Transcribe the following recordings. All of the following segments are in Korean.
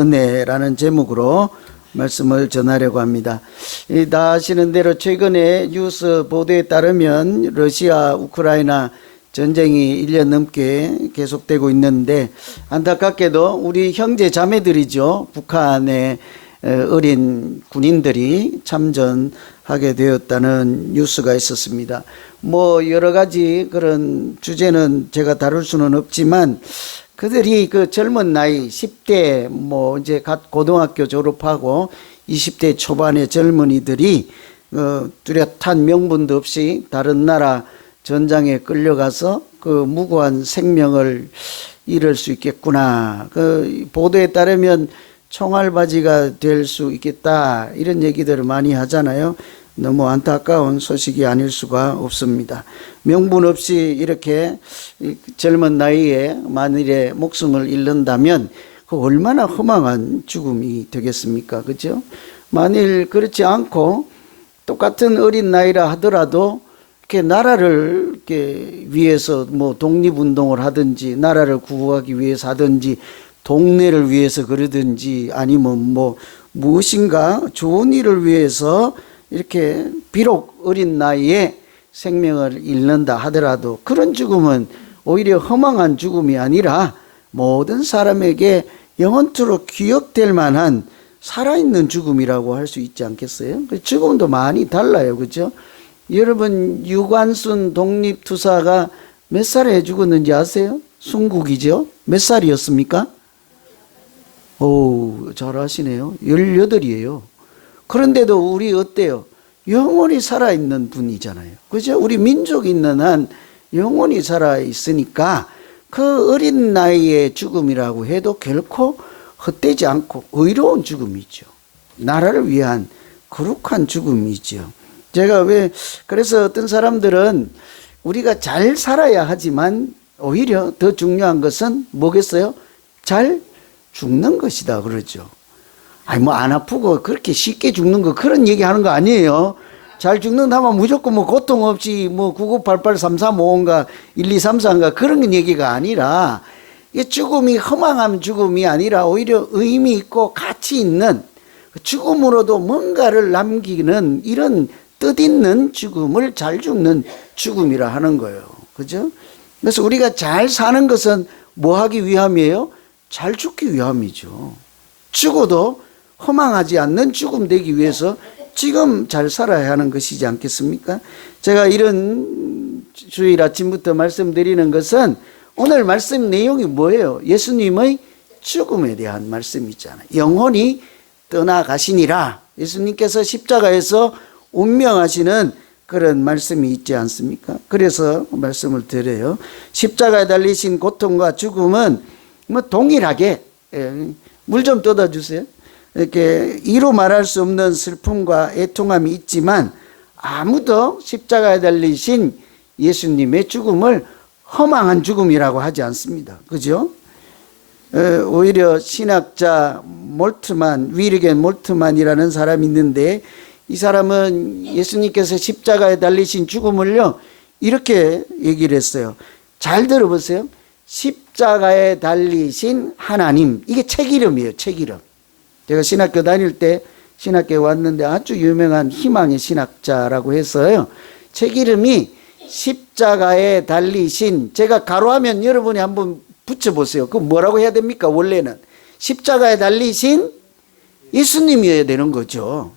은혜라는 제목으로 말씀을 전하려고 합니다. 다 아시는 대로 최근에 뉴스 보도에 따르면 러시아 우크라이나 전쟁이 1년 넘게 계속되고 있는데, 안타깝게도 우리 형제 자매들이죠, 북한의 어린 군인들이 참전하게 되었다는 뉴스가 있었습니다. 여러 가지 그런 주제는 제가 다룰 수는 없지만, 그들이 그 젊은 나이 10대 이제 갓 고등학교 졸업하고 20대 초반의 젊은이들이 뚜렷한 명분도 없이 다른 나라 전장에 끌려가서 그 무고한 생명을 잃을 수 있겠구나. 그 보도에 따르면 총알바지가 될 수 있겠다, 이런 얘기들을 많이 하잖아요. 너무 안타까운 소식이 아닐 수가 없습니다. 명분 없이 이렇게 젊은 나이에 만일에 목숨을 잃는다면 그 얼마나 허망한 죽음이 되겠습니까? 그죠? 만일 그렇지 않고 똑같은 어린 나이라 하더라도 이렇게 나라를 이렇게 위해서 독립운동을 하든지 나라를 구하기 위해서 하든지 동네를 위해서 그러든지 아니면 무엇인가 좋은 일을 위해서 이렇게 비록 어린 나이에 생명을 잃는다 하더라도 그런 죽음은 오히려 허망한 죽음이 아니라 모든 사람에게 영원토록 기억될 만한 살아있는 죽음이라고 할 수 있지 않겠어요? 죽음도 많이 달라요. 그죠? 여러분, 유관순 독립투사가 몇 살에 죽었는지 아세요? 순국이죠? 몇 살이었습니까? 오, 잘 아시네요. 18이에요. 그런데도 우리 어때요? 영원히 살아있는 분이잖아요. 그죠? 우리 민족이 있는 한 영원히 살아있으니까 그 어린 나이의 죽음이라고 해도 결코 헛되지 않고 의로운 죽음이죠. 나라를 위한 거룩한 죽음이죠. 그래서 어떤 사람들은 우리가 잘 살아야 하지만 오히려 더 중요한 것은 뭐겠어요? 잘 죽는 것이다 그러죠. 안 아프고 그렇게 쉽게 죽는 거, 그런 얘기 하는 거 아니에요. 잘 죽는다면 무조건 고통 없이 99883355인가 1234인가 그런 얘기가 아니라, 이 죽음이 허망한 죽음이 아니라 오히려 의미 있고 가치 있는 죽음으로도 뭔가를 남기는 이런 뜻있는 죽음을 잘 죽는 죽음이라 하는 거예요. 그죠? 그래서 우리가 잘 사는 것은 뭐 하기 위함이에요? 잘 죽기 위함이죠. 죽어도 허망하지 않는 죽음 되기 위해서 지금 잘 살아야 하는 것이지 않겠습니까? 제가 이런 주일 아침부터 말씀드리는 것은 오늘 말씀 내용이 뭐예요? 예수님의 죽음에 대한 말씀이잖아요. 영혼이 떠나가시니라. 예수님께서 십자가에서 운명하시는 그런 말씀이 있지 않습니까? 그래서 말씀을 드려요. 십자가에 달리신 고통과 죽음은 동일하게, 물 좀 떠다 주세요. 이렇게 이루 말할 수 없는 슬픔과 애통함이 있지만 아무도 십자가에 달리신 예수님의 죽음을 허망한 죽음이라고 하지 않습니다. 그죠? 오히려 신학자 윌리겐 몰트만이라는 사람이 있는데, 이 사람은 예수님께서 십자가에 달리신 죽음을요 이렇게 얘기를 했어요. 잘 들어보세요. 십자가에 달리신 하나님, 이게 책 이름이에요. 책 이름. 제가 신학교 다닐 때 신학교에 왔는데 아주 유명한 희망의 신학자라고 해서요, 책 이름이 십자가에 달리신, 제가 가로하면 여러분이 한번 붙여보세요. 그거 뭐라고 해야 됩니까? 원래는 십자가에 달리신 예수님이어야 되는 거죠.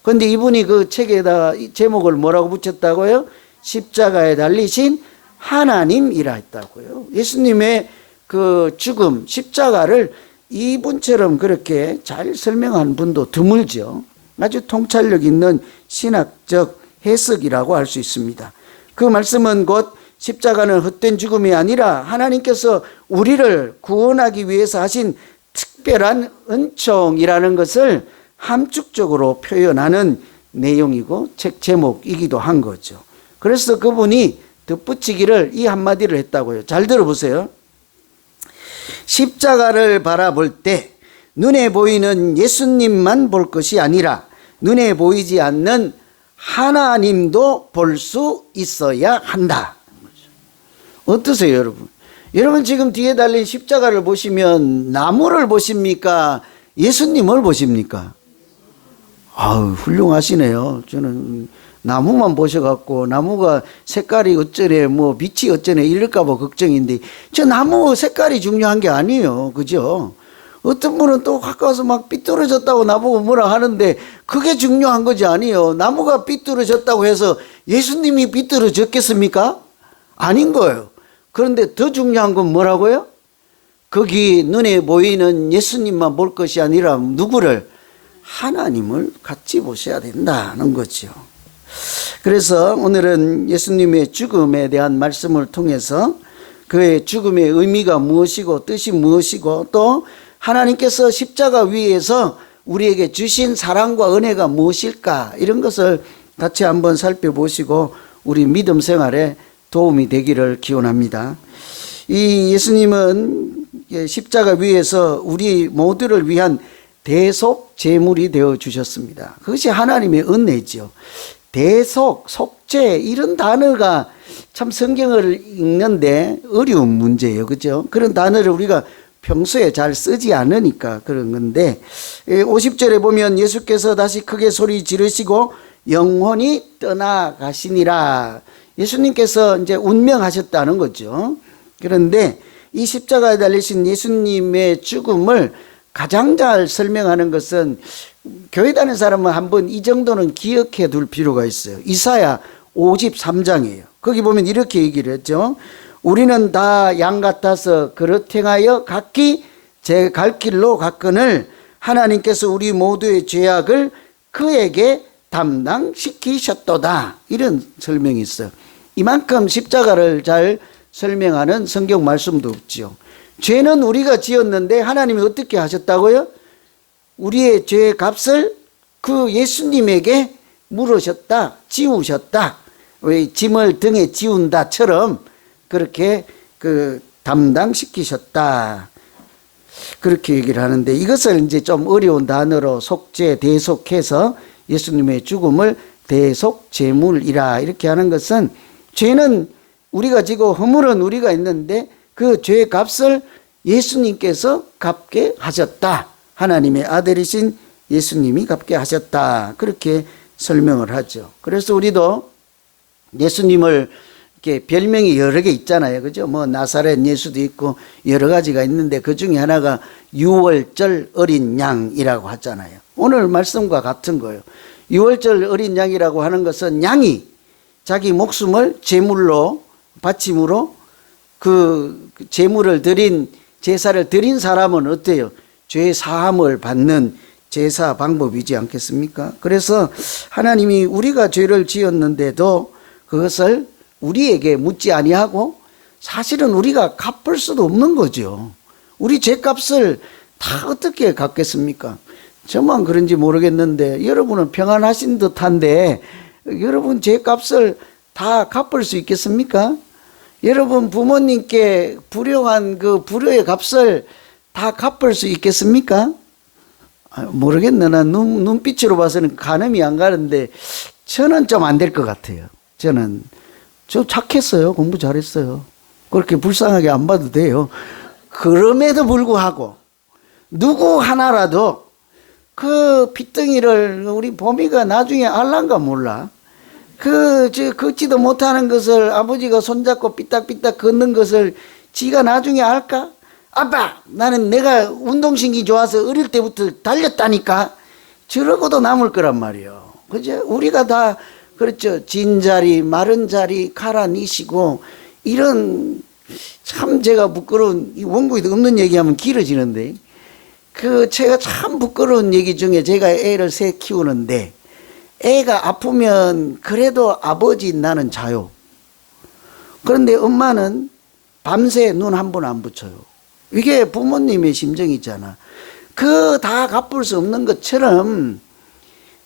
그런데 이분이 그 책에다 제목을 뭐라고 붙였다고요? 십자가에 달리신 하나님이라 했다고요. 예수님의 그 죽음, 십자가를 이분처럼 그렇게 잘 설명한 분도 드물죠. 아주 통찰력 있는 신학적 해석이라고 할 수 있습니다. 그 말씀은 곧 십자가는 헛된 죽음이 아니라 하나님께서 우리를 구원하기 위해서 하신 특별한 은총이라는 것을 함축적으로 표현하는 내용이고 책 제목이기도 한 거죠. 그래서 그분이 덧붙이기를 이 한마디를 했다고요. 잘 들어보세요. 십자가를 바라볼 때 눈에 보이는 예수님만 볼 것이 아니라 눈에 보이지 않는 하나님도 볼 수 있어야 한다. 어떠세요, 여러분? 여러분 지금 뒤에 달린 십자가를 보시면 나무를 보십니까? 예수님을 보십니까? 아우, 훌륭하시네요. 저는 나무만 보셔갖고 나무가 색깔이 어쩌네, 뭐 빛이 어쩌네 이럴까봐 걱정인데, 저 나무 색깔이 중요한 게 아니에요. 그죠? 어떤 분은 또 가까워서 막 삐뚤어졌다고 나보고 뭐라 하는데 그게 중요한 것이 아니에요. 나무가 삐뚤어졌다고 해서 예수님이 삐뚤어졌겠습니까? 아닌 거예요. 그런데 더 중요한 건 뭐라고요? 거기 눈에 보이는 예수님만 볼 것이 아니라 누구를? 하나님을 같이 보셔야 된다는 거죠. 그래서 오늘은 예수님의 죽음에 대한 말씀을 통해서 그의 죽음의 의미가 무엇이고 뜻이 무엇이고 또 하나님께서 십자가 위에서 우리에게 주신 사랑과 은혜가 무엇일까, 이런 것을 같이 한번 살펴보시고 우리 믿음 생활에 도움이 되기를 기원합니다. 이 예수님은 십자가 위에서 우리 모두를 위한 대속 제물이 되어 주셨습니다. 그것이 하나님의 은혜죠. 대속, 속죄, 이런 단어가 참 성경을 읽는데 어려운 문제예요. 그죠? 그런 단어를 우리가 평소에 잘 쓰지 않으니까 그런 건데, 50절에 보면 예수께서 다시 크게 소리 지르시고 영혼이 떠나가시니라. 예수님께서 이제 운명하셨다는 거죠. 그런데 이 십자가에 달리신 예수님의 죽음을 가장 잘 설명하는 것은 교회 다니는 사람은 한번 이 정도는 기억해 둘 필요가 있어요. 이사야 53장이에요. 거기 보면 이렇게 얘기를 했죠. 우리는 다 양 같아서 그릇 행하여 각기 제 갈 길로 갔거늘 하나님께서 우리 모두의 죄악을 그에게 담당시키셨도다. 이런 설명이 있어요. 이만큼 십자가를 잘 설명하는 성경 말씀도 없지요. 죄는 우리가 지었는데 하나님이 어떻게 하셨다고요? 우리의 죄의 값을 그 예수님에게 물으셨다, 지우셨다. 왜 짐을 등에 지운다처럼 그렇게 담당시키셨다. 그렇게 얘기를 하는데, 이것을 이제 좀 어려운 단어로 속죄, 대속해서 예수님의 죽음을 대속 제물이라 이렇게 하는 것은, 죄는 우리가 지고 허물은 우리가 있는데 그 죄의 값을 예수님께서 갚게 하셨다. 하나님의 아들이신 예수님이 갚게 하셨다. 그렇게 설명을 하죠. 그래서 우리도 예수님을 이렇게 별명이 여러 개 있잖아요. 그죠? 뭐 나사렛 예수도 있고 여러 가지가 있는데 그 중에 하나가 유월절 어린 양이라고 하잖아요. 오늘 말씀과 같은 거예요. 유월절 어린 양이라고 하는 것은 양이 자기 목숨을 제물로 바침으로 그 제물을 드린, 제사를 드린 사람은 어때요? 죄 사함을 받는 제사 방법이지 않겠습니까? 그래서 하나님이 우리가 죄를 지었는데도 그것을 우리에게 묻지 아니하고, 사실은 우리가 갚을 수도 없는 거죠. 우리 죄값을 다 어떻게 갚겠습니까? 저만 그런지 모르겠는데 여러분은 평안하신 듯한데 여러분 죄값을 다 갚을 수 있겠습니까? 여러분 부모님께 불효한 그 불효의 값을 다 갚을 수 있겠습니까? 모르겠네. 난 눈빛으로 봐서는 가늠이 안 가는데 저는 좀 안 될 것 같아요. 저 착했어요. 공부 잘했어요. 그렇게 불쌍하게 안 봐도 돼요. 그럼에도 불구하고 누구 하나라도 그 핏덩이를 우리 보미가 나중에 알란가 몰라. 걷지도 못하는 것을 아버지가 손잡고 삐딱삐딱 걷는 것을 지가 나중에 알까? 아빠, 나는 내가 운동신경이 좋아서 어릴 때부터 달렸다니까. 저러고도 남을 거란 말이에요. 그죠? 우리가 다 그렇죠. 진 자리, 마른 자리 갈아니시고, 이런 참 제가 부끄러운, 원고에도 없는 얘기하면 길어지는데, 제가 참 부끄러운 얘기 중에 제가 애를 새 키우는데, 애가 아프면 그래도 아버지 나는 자요. 그런데 엄마는 밤새 눈 한 번 안 붙여요. 이게 부모님의 심정이잖아. 다 갚을 수 없는 것처럼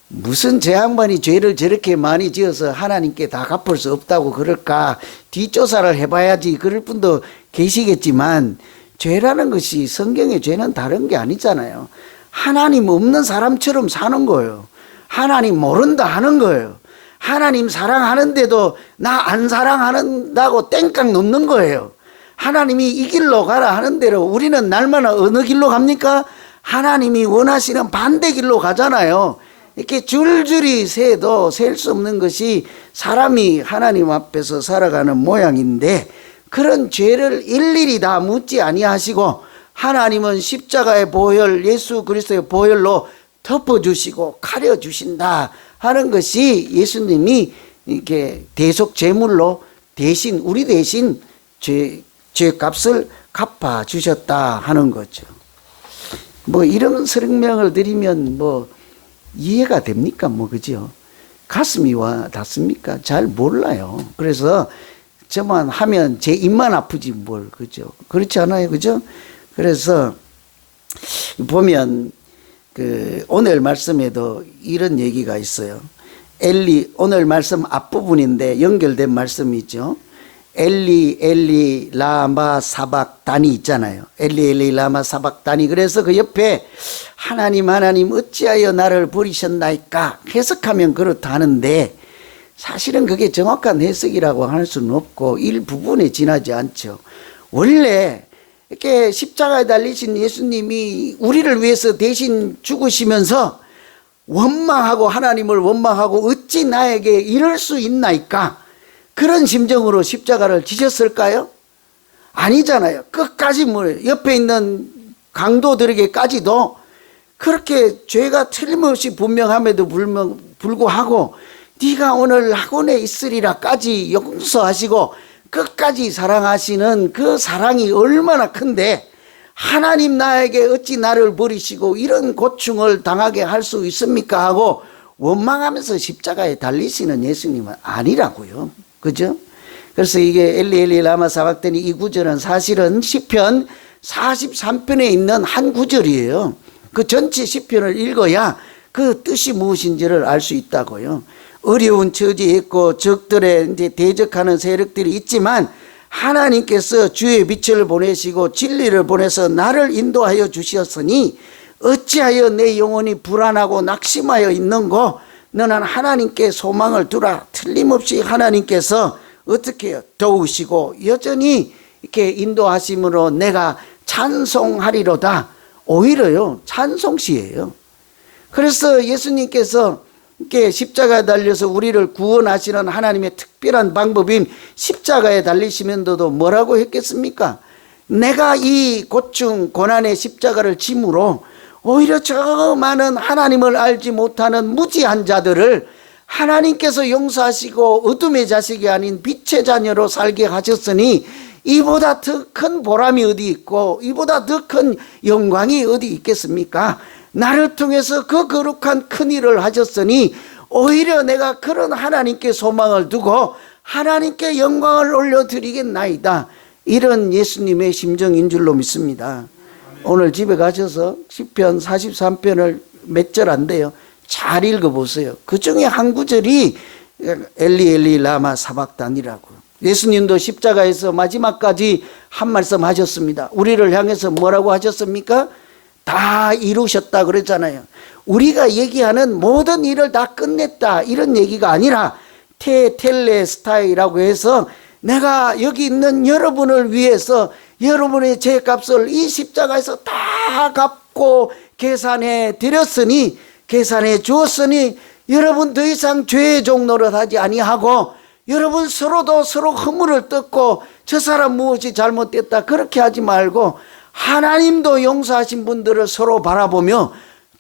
무슨 제 양반이 죄를 저렇게 많이 지어서 하나님께 다 갚을 수 없다고 그럴까? 뒷조사를 해봐야지 그럴 분도 계시겠지만, 죄라는 것이, 성경의 죄는 다른 게 아니잖아요. 하나님 없는 사람처럼 사는 거예요. 하나님 모른다 하는 거예요. 하나님 사랑하는데도 나 안 사랑한다고 땡깡 놓는 거예요. 하나님이 이 길로 가라 하는 대로 우리는 날마다 어느 길로 갑니까? 하나님이 원하시는 반대길로 가잖아요. 이렇게 줄줄이 세도 셀 수 없는 것이 사람이 하나님 앞에서 살아가는 모양인데, 그런 죄를 일일이 다 묻지 아니하시고 하나님은 십자가의 보혈, 예수 그리스도의 보혈로 덮어주시고 가려주신다 하는 것이 예수님이 이렇게 대속 제물로 대신, 우리 대신 죄값을 갚아주셨다 하는 거죠. 뭐 이런 설명을 드리면 뭐 이해가 됩니까? 뭐 그죠? 가슴이 와 닿습니까? 잘 몰라요. 그래서 저만 하면 제 입만 아프지 뭘, 그죠? 그렇지 않아요, 그죠? 그래서 보면 그 오늘 말씀에도 이런 얘기가 있어요. 오늘 말씀 앞부분인데 연결된 말씀이죠. 엘리 엘리 라마 사박다니 있잖아요. 엘리 엘리 라마 사박다니. 그래서 그 옆에 하나님 하나님 어찌하여 나를 버리셨나이까 해석하면 그렇다는데, 사실은 그게 정확한 해석이라고 할 수는 없고 일부분에 지나지 않죠. 원래 이렇게 십자가에 달리신 예수님이 우리를 위해서 대신 죽으시면서 원망하고 하나님을 원망하고 어찌 나에게 이럴 수 있나이까, 그런 심정으로 십자가를 지셨을까요? 아니잖아요. 끝까지 뭐 옆에 있는 강도들에게까지도 그렇게 죄가 틀림없이 분명함에도 불구하고 네가 오늘 학원에 있으리라까지 용서하시고 끝까지 사랑하시는 그 사랑이 얼마나 큰데, 하나님 나에게 어찌 나를 버리시고 이런 고충을 당하게 할 수 있습니까 하고 원망하면서 십자가에 달리시는 예수님은 아니라고요. 그죠? 그래서 이게 엘리 엘리 라마 사박다니, 이 구절은 사실은 시편 43편에 있는 한 구절이에요. 그 전체 시편을 읽어야 그 뜻이 무엇인지를 알 수 있다고요. 어려운 처지에 있고 적들에 이제 대적하는 세력들이 있지만 하나님께서 주의 빛을 보내시고 진리를 보내서 나를 인도하여 주셨으니 어찌하여 내 영혼이 불안하고 낙심하여 있는고, 너는 하나님께 소망을 두라. 틀림없이 하나님께서 어떻게 해요? 도우시고 여전히 이렇게 인도하심으로 내가 찬송하리로다. 오히려요 찬송시예요. 그래서 예수님께서 이렇게 십자가에 달려서 우리를 구원하시는 하나님의 특별한 방법인 십자가에 달리시면서도 뭐라고 했겠습니까? 내가 이 고충 고난의 십자가를 짐으로 오히려 저 많은 하나님을 알지 못하는 무지한 자들을 하나님께서 용서하시고 어둠의 자식이 아닌 빛의 자녀로 살게 하셨으니 이보다 더 큰 보람이 어디 있고 이보다 더 큰 영광이 어디 있겠습니까? 나를 통해서 그 거룩한 큰 일을 하셨으니 오히려 내가 그런 하나님께 소망을 두고 하나님께 영광을 올려드리겠나이다. 이런 예수님의 심정인 줄로 믿습니다. 오늘 집에 가셔서 시편 43편을 몇 절 안 돼요. 잘 읽어보세요. 그 중에 한 구절이 엘리 엘리 라마 사박단이라고. 예수님도 십자가에서 마지막까지 한 말씀 하셨습니다. 우리를 향해서 뭐라고 하셨습니까? 다 이루셨다 그랬잖아요. 우리가 얘기하는 모든 일을 다 끝냈다 이런 얘기가 아니라 테텔레스타이라고 해서 내가 여기 있는 여러분을 위해서 여러분의 죄값을 이 십자가에서 다 갚고 계산해 드렸으니, 계산해 주었으니 여러분 더 이상 죄의 종노릇 하지 아니하고 여러분 서로도 서로 허물을 뜯고 저 사람 무엇이 잘못됐다 그렇게 하지 말고 하나님도 용서하신 분들을 서로 바라보며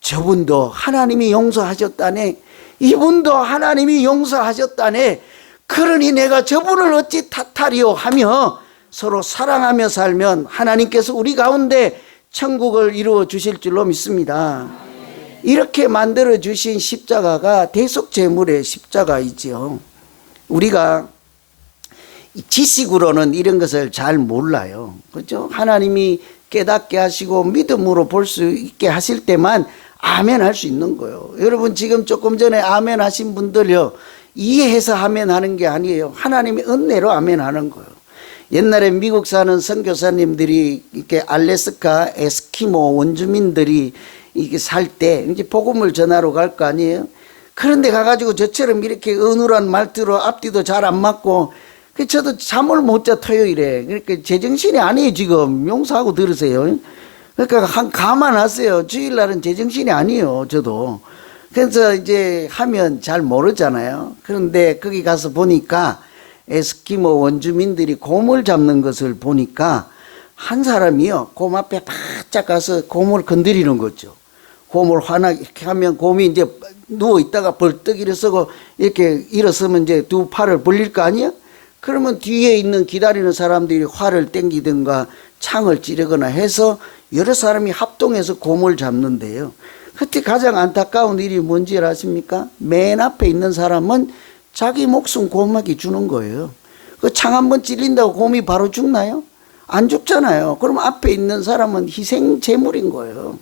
저분도 하나님이 용서하셨다네, 이분도 하나님이 용서하셨다네, 그러니 내가 저분을 어찌 탓하리요 하며 서로 사랑하며 살면 하나님께서 우리 가운데 천국을 이루어 주실 줄로 믿습니다. 이렇게 만들어 주신 십자가가 대속제물의 십자가이지요. 우리가 지식으로는 이런 것을 잘 몰라요. 그렇죠? 하나님이 깨닫게 하시고 믿음으로 볼 수 있게 하실 때만 아멘 할 수 있는 거예요. 여러분 지금 조금 전에 아멘 하신 분들요, 이해해서 아멘 하는 게 아니에요. 하나님의 은혜로 아멘 하는 거예요. 옛날에 미국 사는 선교사님들이 이렇게 알래스카 에스키모 원주민들이 이게 살 때 이제 복음을 전하러 갈 거 아니에요. 그런데 가가지고 저처럼 이렇게 어눌한 말투로 앞뒤도 잘 안 맞고, 저도 잠을 못 자 토요일에. 그러니까 제정신이 아니에요 지금. 용서하고 들으세요. 그러니까 감안하세요. 주일날은 제정신이 아니에요, 저도. 그래서 이제 하면 잘 모르잖아요. 그런데 거기 가서 보니까 에스키모 원주민들이 곰을 잡는 것을 보니까 한 사람이요, 곰 앞에 바짝 가서 곰을 건드리는 거죠. 곰을 화나게 하면 곰이 이제 누워 있다가 벌떡 일어서고 이렇게 일어서면 이제 두 팔을 벌릴 거 아니야? 그러면 뒤에 있는 기다리는 사람들이 활을 땡기든가 창을 찌르거나 해서 여러 사람이 합동해서 곰을 잡는데요. 그때 가장 안타까운 일이 뭔지 아십니까? 맨 앞에 있는 사람은 자기 목숨 곰에게 주는 거예요. 그 창 한번 찔린다고 곰이 바로 죽나요? 안 죽잖아요. 그럼 앞에 있는 사람은 희생 제물인 거예요.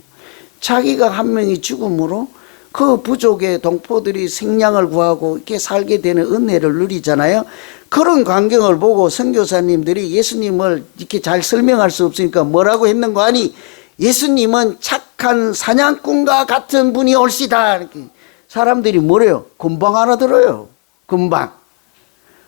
자기가 한 명이 죽음으로 그 부족의 동포들이 생량을 구하고 이렇게 살게 되는 은혜를 누리잖아요. 그런 광경을 보고 선교사님들이 예수님을 이렇게 잘 설명할 수 없으니까 뭐라고 했는가 하니, 예수님은 착한 사냥꾼과 같은 분이 올시다. 이렇게 사람들이 뭐래요? 금방 알아들어요. 금방.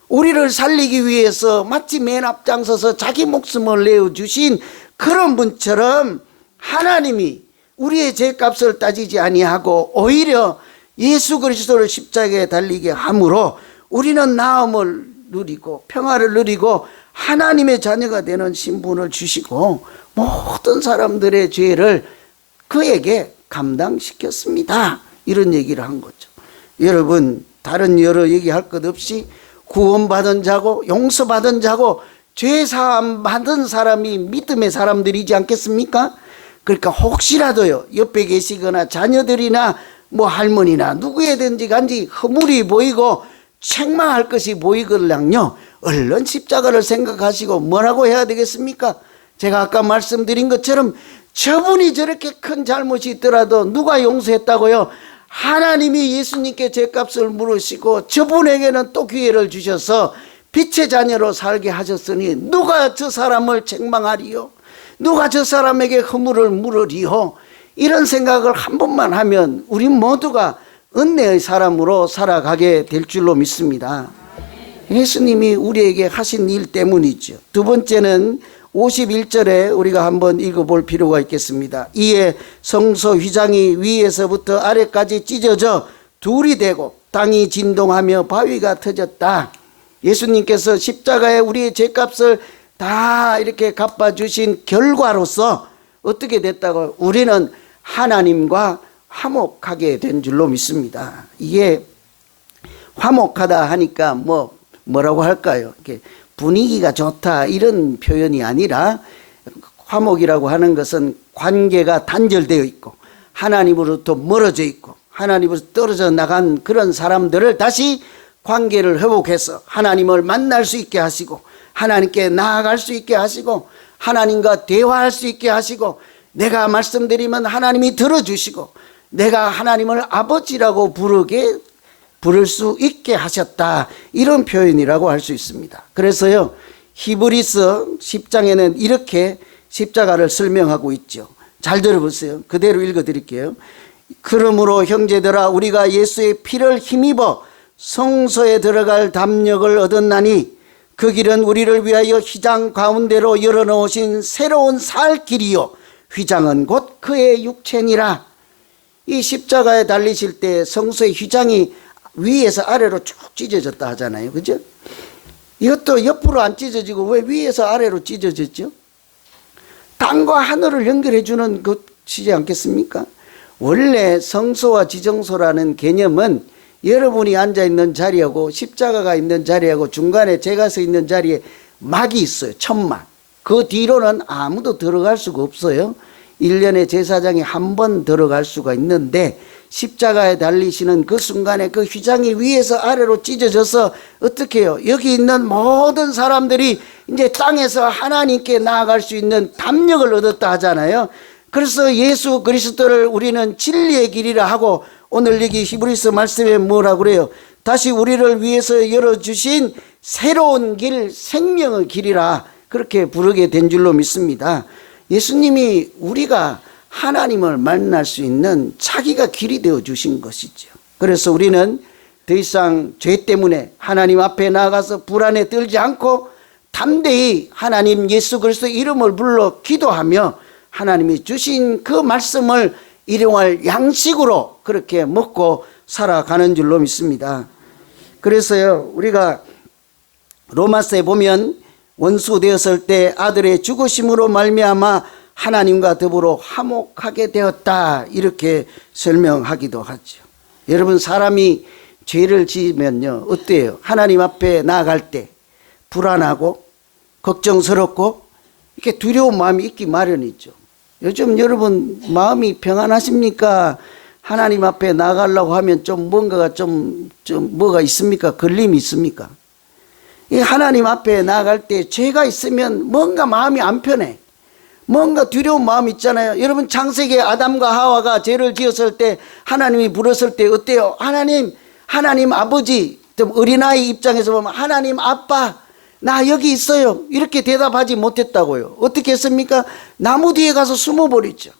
우리를 살리기 위해서 마치 맨 앞장서서 자기 목숨을 내어주신 그런 분처럼 하나님이 우리의 죄값을 따지지 아니하고 오히려 예수 그리스도를 십자가에 달리게 함으로 우리는 나음을 누리고 평화를 누리고 하나님의 자녀가 되는 신분을 주시고 모든 사람들의 죄를 그에게 감당시켰습니다. 이런 얘기를 한 거죠. 여러분, 다른 여러 얘기할 것 없이 구원받은 자고 용서받은 자고 죄사함 받은 사람이 믿음의 사람들이지 않겠습니까? 그러니까 혹시라도요, 옆에 계시거나 자녀들이나 뭐 할머니나 누구에든지 간지 허물이 보이고 책망할 것이 보이걸랑요, 얼른 십자가를 생각하시고 뭐라고 해야 되겠습니까? 제가 아까 말씀드린 것처럼 저분이 저렇게 큰 잘못이 있더라도 누가 용서했다고요? 하나님이 예수님께 죄값을 물으시고 저분에게는 또 기회를 주셔서 빛의 자녀로 살게 하셨으니 누가 저 사람을 책망하리요? 누가 저 사람에게 허물을 물으리요? 이런 생각을 한 번만 하면 우리 모두가 은혜의 사람으로 살아가게 될 줄로 믿습니다. 예수님이 우리에게 하신 일 때문이죠. 두 번째는 51절에 우리가 한번 읽어볼 필요가 있겠습니다. 이에 성소 휘장이 위에서부터 아래까지 찢어져 둘이 되고 땅이 진동하며 바위가 터졌다. 예수님께서 십자가에 우리의 죄값을 다 이렇게 갚아주신 결과로서 어떻게 됐다고? 우리는 하나님과 화목하게 된 줄로 믿습니다. 이게 화목하다 하니까 뭐라고 할까요? 이렇게 분위기가 좋다 이런 표현이 아니라, 화목이라고 하는 것은 관계가 단절되어 있고 하나님으로부터 멀어져 있고 하나님으로부터 떨어져 나간 그런 사람들을 다시 관계를 회복해서 하나님을 만날 수 있게 하시고 하나님께 나아갈 수 있게 하시고 하나님과 대화할 수 있게 하시고, 내가 말씀드리면 하나님이 들어주시고 내가 하나님을 아버지라고 부를 수 있게 하셨다, 이런 표현이라고 할 수 있습니다. 그래서요, 히브리서 10장에는 이렇게 십자가를 설명하고 있죠. 잘 들어보세요. 그대로 읽어드릴게요. 그러므로 형제들아, 우리가 예수의 피를 힘입어 성소에 들어갈 담력을 얻었나니 그 길은 우리를 위하여 휘장 가운데로 열어놓으신 새로운 살 길이요 휘장은 곧 그의 육체니라. 이 십자가에 달리실 때 성소의 휘장이 위에서 아래로 쭉 찢어졌다 하잖아요. 그죠? 이것도 옆으로 안 찢어지고 왜 위에서 아래로 찢어졌죠? 땅과 하늘을 연결해 주는 것이지 않겠습니까? 원래 성소와 지정소라는 개념은 여러분이 앉아있는 자리하고 십자가가 있는 자리하고 중간에 제가 서 있는 자리에 막이 있어요. 천막. 그 뒤로는 아무도 들어갈 수가 없어요. 1년에 제사장이 한 번 들어갈 수가 있는데, 십자가에 달리시는 그 순간에 그 휘장이 위에서 아래로 찢어져서 어떻게 해요? 여기 있는 모든 사람들이 이제 땅에서 하나님께 나아갈 수 있는 담력을 얻었다 하잖아요. 그래서 예수 그리스도를 우리는 진리의 길이라 하고, 오늘 여기 히브리서 말씀에 뭐라고 그래요? 다시 우리를 위해서 열어주신 새로운 길, 생명의 길이라 그렇게 부르게 된 줄로 믿습니다. 예수님이 우리가 하나님을 만날 수 있는 자기가 길이 되어 주신 것이죠. 그래서 우리는 더 이상 죄 때문에 하나님 앞에 나가서 불안에 떨지 않고 담대히 하나님 예수 그리스도 이름을 불러 기도하며 하나님이 주신 그 말씀을 일용할 양식으로 그렇게 먹고 살아가는 줄로 믿습니다. 그래서요, 우리가 로마서에 보면 원수 되었을 때 아들의 죽으심으로 말미암아 하나님과 더불어 화목하게 되었다, 이렇게 설명하기도 하죠. 여러분, 사람이 죄를 지으면요 어때요? 하나님 앞에 나아갈 때 불안하고 걱정스럽고 이렇게 두려운 마음이 있기 마련이죠. 요즘 여러분 마음이 평안하십니까? 하나님 앞에 나가려고 하면 좀 뭔가가 좀 뭐가 있습니까? 걸림이 있습니까? 이 하나님 앞에 나갈 때 죄가 있으면 뭔가 마음이 안 편해. 뭔가 두려운 마음 있잖아요. 여러분, 창세기에 아담과 하와가 죄를 지었을 때 하나님이 불었을 때 어때요? 하나님 아버지, 좀 어린아이 입장에서 보면 하나님 아빠 나 여기 있어요, 이렇게 대답하지 못했다고요. 어떻게 했습니까? 나무 뒤에 가서 숨어버리죠.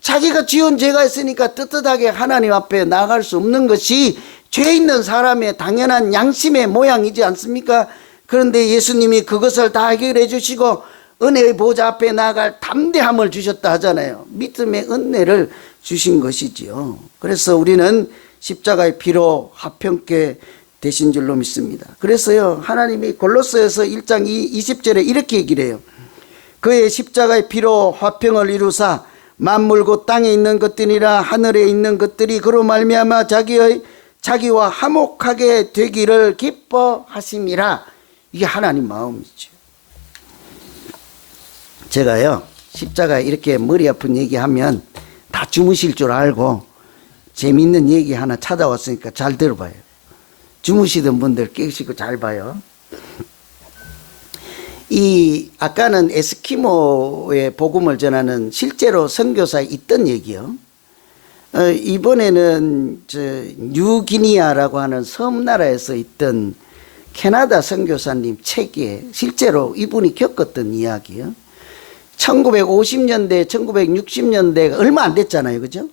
자기가 지은 죄가 있으니까 떳떳하게 하나님 앞에 나갈 수 없는 것이 죄 있는 사람의 당연한 양심의 모양이지 않습니까? 그런데 예수님이 그것을 다 해결해 주시고 은혜의 보좌 앞에 나갈 담대함을 주셨다 하잖아요. 믿음의 은혜를 주신 것이지요. 그래서 우리는 십자가의 피로 화평케 되신 줄로 믿습니다. 그래서요, 하나님이 골로새서 1장 20절에 이렇게 얘기를 해요. 그의 십자가의 피로 화평을 이루사 만물 곧 땅에 있는 것들이라 하늘에 있는 것들이 그로 말미암아 자기와 화목하게 되기를 기뻐하심이라. 이게 하나님 마음이죠. 제가요, 십자가 이렇게 머리 아픈 얘기하면 다 주무실 줄 알고 재미있는 얘기 하나 찾아왔으니까 잘 들어봐요. 주무시던 분들 깨시고 잘 봐요. 아까는 에스키모의 복음을 전하는 실제로 선교사에 있던 얘기요. 이번에는 뉴기니아라고 하는 섬나라에서 있던 캐나다 선교사님 책에 실제로 이분이 겪었던 이야기요. 1950년대, 1960년대가 얼마 안 됐잖아요. 그죠?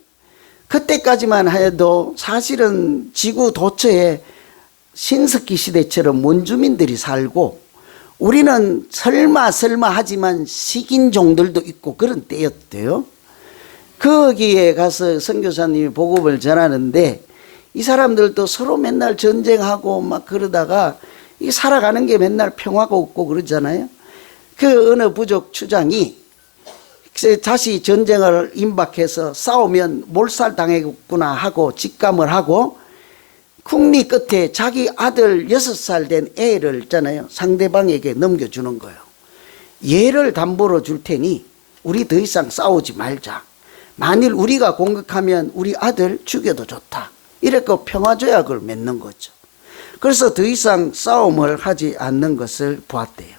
그때까지만 해도 사실은 지구 도처에 신석기 시대처럼 원주민들이 살고 우리는 설마 하지만 식인종들도 있고 그런 때였대요. 거기에 가서 선교사님이 복음을 전하는데 이 사람들도 서로 맨날 전쟁하고 막 그러다가 이 살아가는 게 맨날 평화가 없고 그러잖아요. 그 어느 부족 추장이 다시 전쟁을 임박해서 싸우면 몰살당했구나 하고 직감을 하고 국리 끝에 자기 아들 6살 된 애를 있잖아요, 상대방에게 넘겨주는 거예요. 얘를 담보로 줄 테니 우리 더 이상 싸우지 말자. 만일 우리가 공격하면 우리 아들 죽여도 좋다. 이렇게 평화조약을 맺는 거죠. 그래서 더 이상 싸움을 하지 않는 것을 보았대요.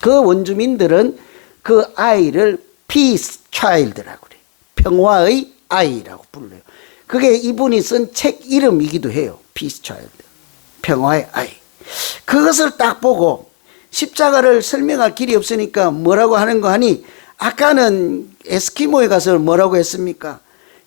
그 원주민들은 그 아이를 Peace Child라고 그래요. 평화의 아이라고 불러요. 그게 이분이 쓴 책 이름이기도 해요. Peace Child, 평화의 아이. 그것을 딱 보고 십자가를 설명할 길이 없으니까 뭐라고 하는 거 하니, 아까는 에스키모에 가서 뭐라고 했습니까?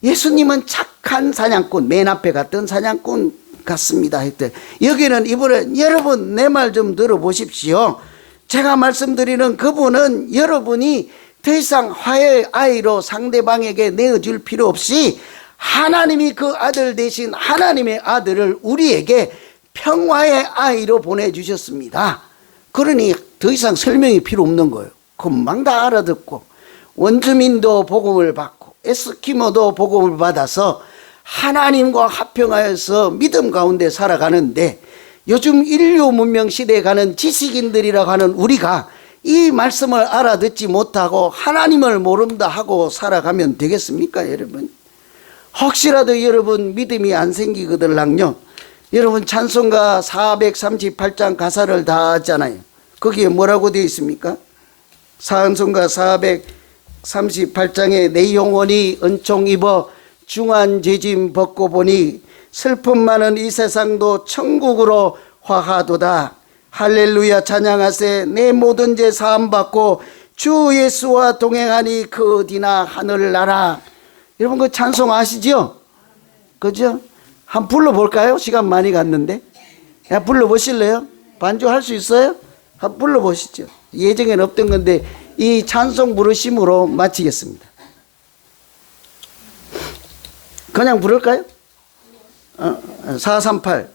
예수님은 착한 사냥꾼, 맨 앞에 갔던 사냥꾼 같습니다 했대. 여기는 이번에 여러분 내 말 좀 들어보십시오. 제가 말씀드리는 그분은 여러분이 더 이상 화해의 아이로 상대방에게 내어줄 필요 없이 하나님이 그 아들 대신 하나님의 아들을 우리에게 평화의 아이로 보내주셨습니다. 그러니 더 이상 설명이 필요 없는 거예요. 금방 다 알아듣고 원주민도 복음을 받고 에스키모도 복음을 받아서 하나님과 화평하여서 믿음 가운데 살아가는데, 요즘 인류 문명 시대에 가는 지식인들이라고 하는 우리가 이 말씀을 알아듣지 못하고 하나님을 모른다 하고 살아가면 되겠습니까? 여러분, 혹시라도 여러분 믿음이 안 생기거들랑요, 여러분 찬송가 438장 가사를 다 하잖아요. 거기에 뭐라고 되어 있습니까? 찬송가 438장에 내 영혼이 은총 입어 중한 죄짐 벗고 보니 슬픔 많은 이 세상도 천국으로 화하도다. 할렐루야 찬양하세. 내 모든 죄 사함 받고 주 예수와 동행하니 그 어디나 하늘나라. 여러분 그 찬송 아시죠? 그죠? 한번 불러볼까요? 시간 많이 갔는데. 야, 불러보실래요? 반주할 수 있어요? 한번 불러보시죠. 예정에는 없던 건데 이 찬송 부르심으로 마치겠습니다. 그냥 부를까요? 438.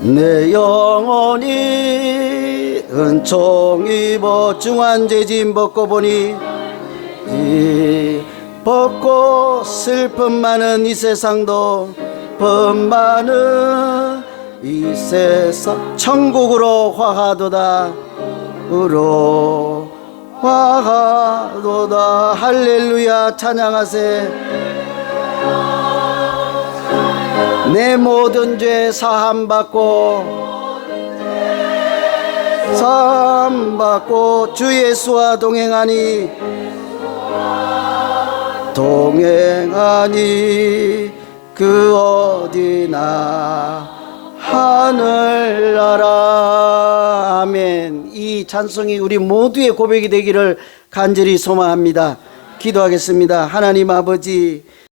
내 영혼이 은총 입어 중환죄짐 벗고 보니 벗고 슬픔 많은 이 세상도 범 많은 이 세상 천국으로 화하도다 으로 화하도다. 할렐루야 찬양하세. 내 모든 죄 사함받고 주 예수와 동행하니 그 어디나 하늘나라. 아멘. 이 찬송이 우리 모두의 고백이 되기를 간절히 소망합니다. 기도하겠습니다. 하나님 아버지,